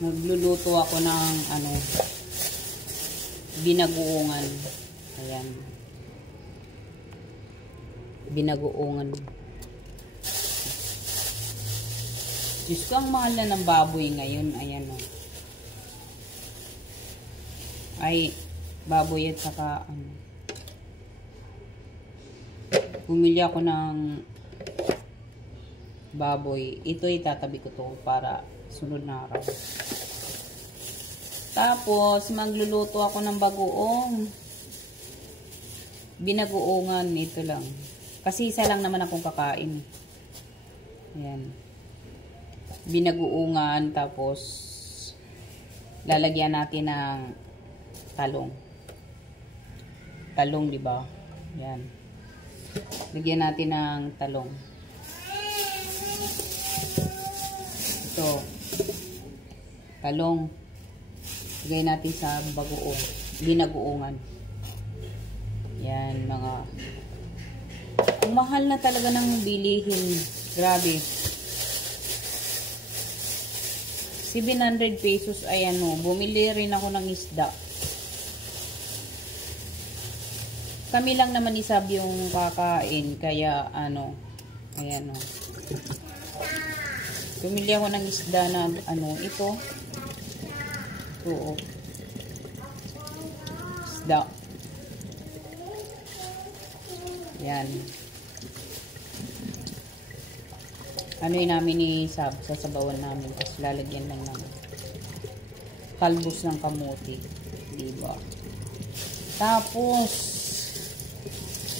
Magluluto ako ng ano, binagoongan. Ayan. Binagoongan. Diyos ko, ang mahal na ng baboy ngayon. Ayan o. Ay, baboy at saka ano. Bumili ako ng baboy. Ito itatabi ko to para sunod na araw. Tapos, magluluto ako ng bagoong. Binagoongan. Ito lang. Kasi isa lang naman akong kakain. Ayan. Binagoongan. Tapos, lalagyan natin ng talong. Talong, diba? Ayan. Lagyan natin ng talong. Ito. Talong. Lagay natin sa bagoong. Binagoongan. Yan, mga. Ang mahal na talaga ng bilihin. Grabe. 700 pesos. Ayan o. Bumili rin ako ng isda. Kami lang naman isab yung kakain. Kaya ano. Ayan o. Bumili ako ng isda na ano. Ito. Ito o. Isda. Yan. Ano yun namin ni Sab, sasabawan namin. Tapos lalagyan lang ng kalbos ng kamuti. Diba? Tapos,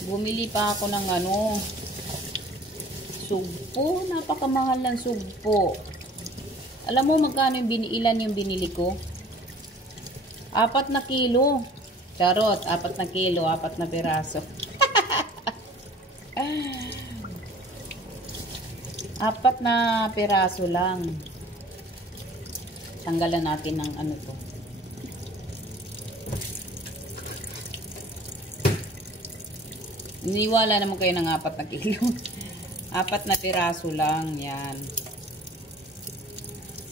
bumili pa ako ng ano, sugpo. Napakamahal ng sugpo. Alam mo magkano ilan yung binili ko? 4 na kilo. Charot, 4 na kilo, 4 na piraso. 4 na piraso lang. Tanggalan natin ng ano to. Iniwala naman kayo ng 4 na kilo. 4 na piraso lang. Yan.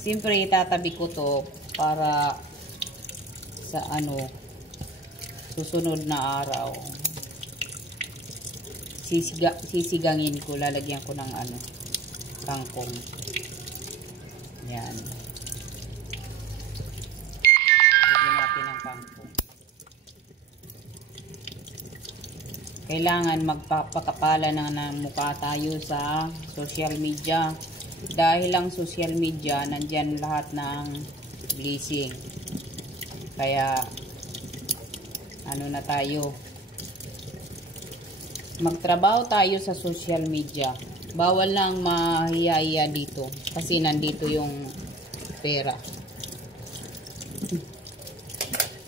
Siyempre, itatabi ko to para sa ano, susunod na araw. Sisigangin ko. Lalagyan ko ng ano, kangkong. Yan. Lagyan natin ng kangkong. Kailangan magpapakapala ng mukha tayo sa social media. Dahil lang social media, nandyan lahat ng blessing. Kaya, ano na tayo? Magtrabaho tayo sa social media. Bawal lang mahiya-hiya dito. Kasi nandito yung pera.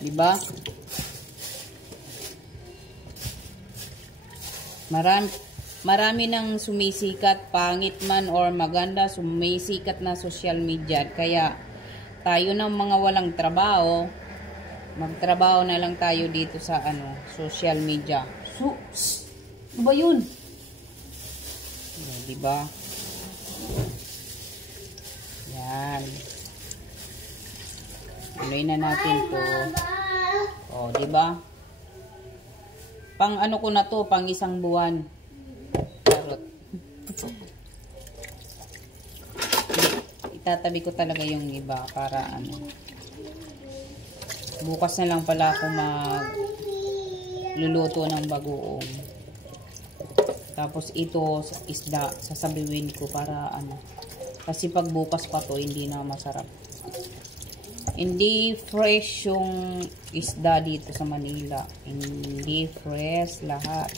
Diba? Marami nang sumisikat, pangit man or maganda, sumisikat na social media. Kaya tayo ng mga walang trabaho, magtrabaho na lang tayo dito sa ano, social media. So, ano ba yun? Diba? Yan. Anuin na natin to. O, diba? Pang ano ko na to, pang 1 buwan. Charot. Itatabi ko talaga yung iba para ano. Bukas na lang pala ako magluluto ng bagoong. Tapos ito, isda, sasabihin ko para ano. Kasi pag bukas pa to, hindi na masarap. Hindi fresh yung isda dito sa Manila. Hindi fresh lahat.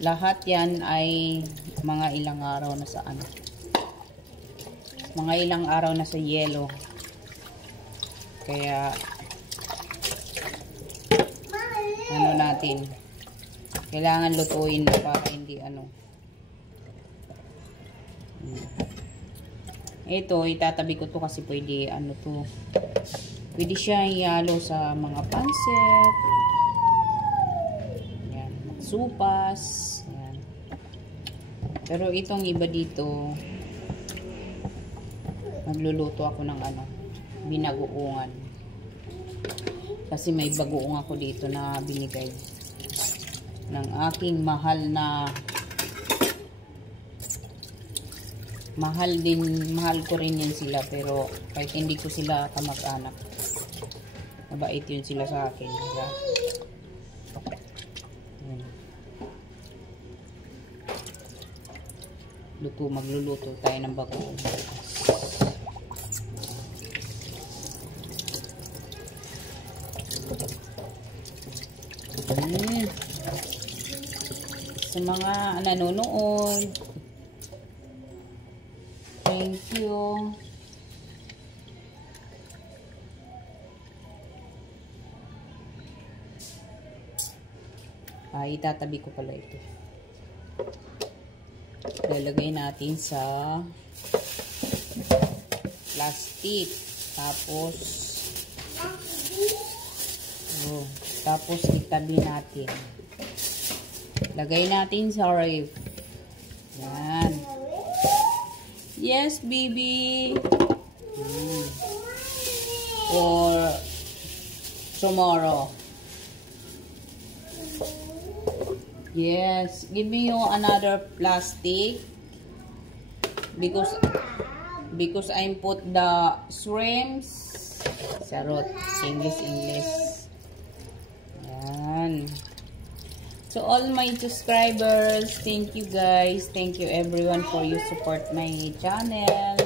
Lahat yan ay mga ilang araw na sa ano. Mga ilang araw na sa yelo. Kaya, ano natin. Kailangan lutuin na para hindi ano. Ito, itatabi ko to kasi pwede ano to. Pwede siya ihalo sa mga pansit. Yan, supas. Yan. Pero itong iba dito, magluluto ako ng ano, binagoongan. Kasi may bagoong ako dito na binigay ng aking mahal ko rin yan sila, pero kahit hindi ko sila kamag-anak, mabait yun sila sa akin. Magluluto tayo ng bagoong. Sa mga nanonood, thank you. Itatabi ko pala ito. Lalagay natin sa plastic. Tapos itabi natin. Lagay natin sa ref. Yan. Yes, baby. For tomorrow. Yes. Give me your another plastic. Because I put the shrimps. Sarot. English. Yan. To all my subscribers, thank you guys. Thank you everyone for you support my channel.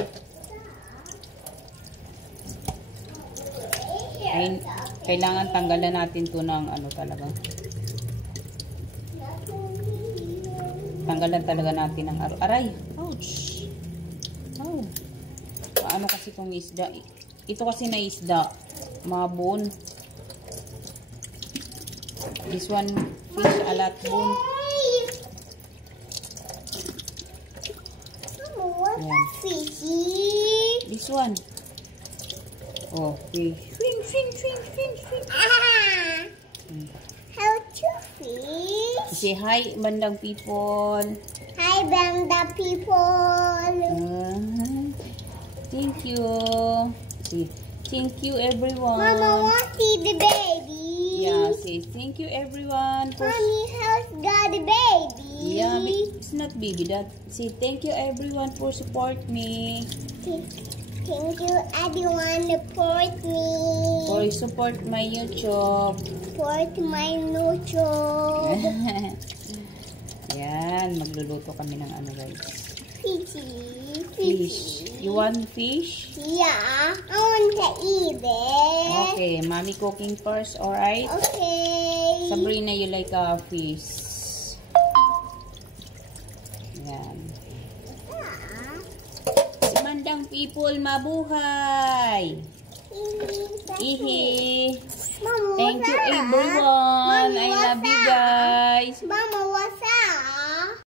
Kailangan tanggalan natin to ng ano talaga. Tanggalan talaga natin ng aray. Ouch. Oh. Paano kasi itong isda? Ito kasi na isda. Mabon. This one fish alat bone. This one. Oh, fish. Swing. How to fish? Say hi, bandang people. Hi, bandang people. Thank you. See, thank you everyone. Mama wants to see the baby. Yeah, say thank you everyone. Mommy has got a baby. Yeah, it's not baby. That say thank you everyone for support me. Thank you everyone support me. For support my YouTube. Support my YouTube. Yan, magluluto kami ng ano guys. Fish. You want fish? Yeah, I want to eat it. Okay, mommy cooking first, alright? Okay. Sabrina, you like fish? Yan. Si Mandang people, mabuhay! Ihi! Mama, Thank you everyone! I love you guys! Mama, what's